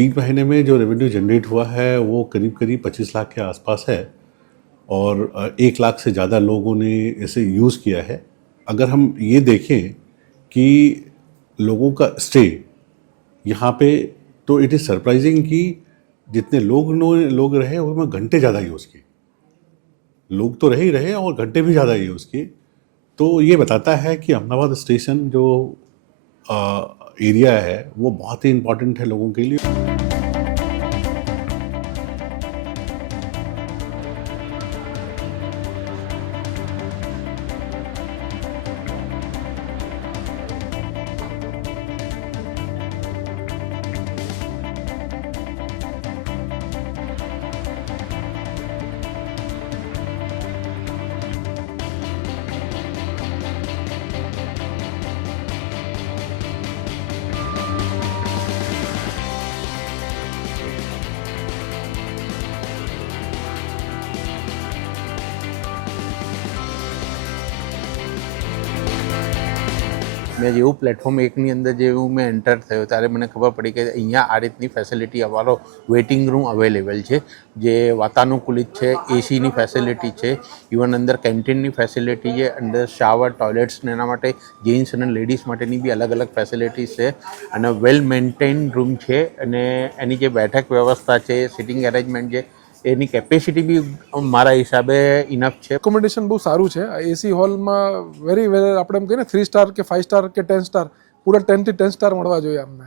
3 महीने में जो रेवेन्यू जनरेट हुआ है वो करीब करीब 25 लाख के आसपास है और 1 लाख से ज़्यादा लोगों ने इसे यूज़ किया है। अगर हम ये देखें कि लोगों का स्टे यहाँ पे, तो इट इज़ सरप्राइजिंग कि जितने लोग रहे उनमें घंटे ज़्यादा यूज़ किए। लोग तो रहे ही रहे और घंटे भी ज़्यादा यूज़ किए। तो ये बताता है कि अहमदाबाद स्टेशन जो एरिया है वो बहुत ही इम्पोर्टेंट है लोगों के लिए। મેં જેવું પ્લેટફોર્મ એકની અંદર જેવું મેં એન્ટર થયો ત્યારે મને ખબર પડી કે અહીંયા આ રીતની ફેસિલિટી અમારો વેઇટિંગ રૂમ અવેલેબલ છે, જે વાતાનુકૂલિત છે, એસીની ફેસિલિટી છે, ઇવન અંદર કેન્ટીનની ફેસિલિટી છે, અંદર શાવર, ટોયલેટ્સ ને એના માટે જેન્ટ્સ અને લેડીઝ માટેની બી અલગ અલગ ફેસિલિટીઝ છે અને વેલ મેન્ટેન રૂમ છે અને એની જે બેઠક વ્યવસ્થા છે, સિટિંગ એરેન્જમેન્ટ છે, એની કેપેસિટી બી મારા હિસાબે ઇનફ છે. એકોમોડેશન બહુ સારું છે. એસી હોલમાં વેરી વેલ આપણે એમ કહીએ ને 3 સ્ટાર કે 5 સ્ટાર કે 10 સ્ટાર, પૂરા 10 થી 10 સ્ટાર મળવા જોઈએ અમને.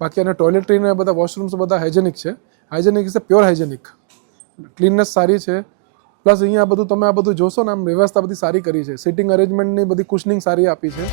બાકી અને ટોયલેટરી ને બધા વોશરૂમ્સ બધા હાઇજેનિક છે. Hygienic is pure hygienic. Cleanness સારી છે. પ્લસ અહીંયા બધું તમે આ બધું જોશો ને આમ વ્યવસ્થા બધી સારી કરી છે. સિટિંગ અરેન્જમેન્ટની બધી કુશનિંગ સારી આપી છે.